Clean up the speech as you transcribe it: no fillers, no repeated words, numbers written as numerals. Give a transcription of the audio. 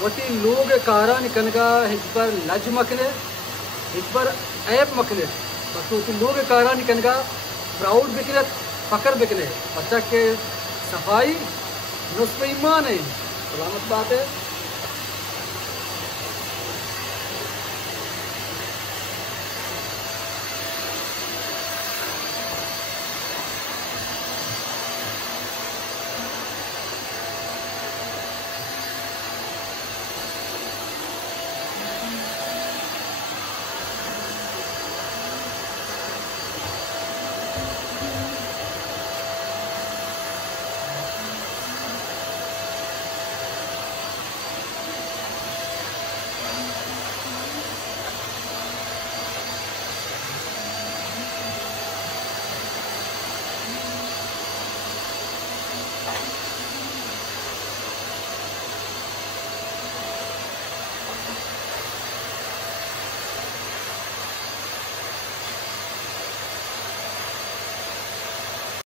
वती लोग कारण कनका हिच पर लज मकने हिच पर ऐप मकने बस वती लोग कारण कनका प्राउड बिकने फकर बिकने बच्चा के सफाई नुस्खे ईमान है सलामत बात है।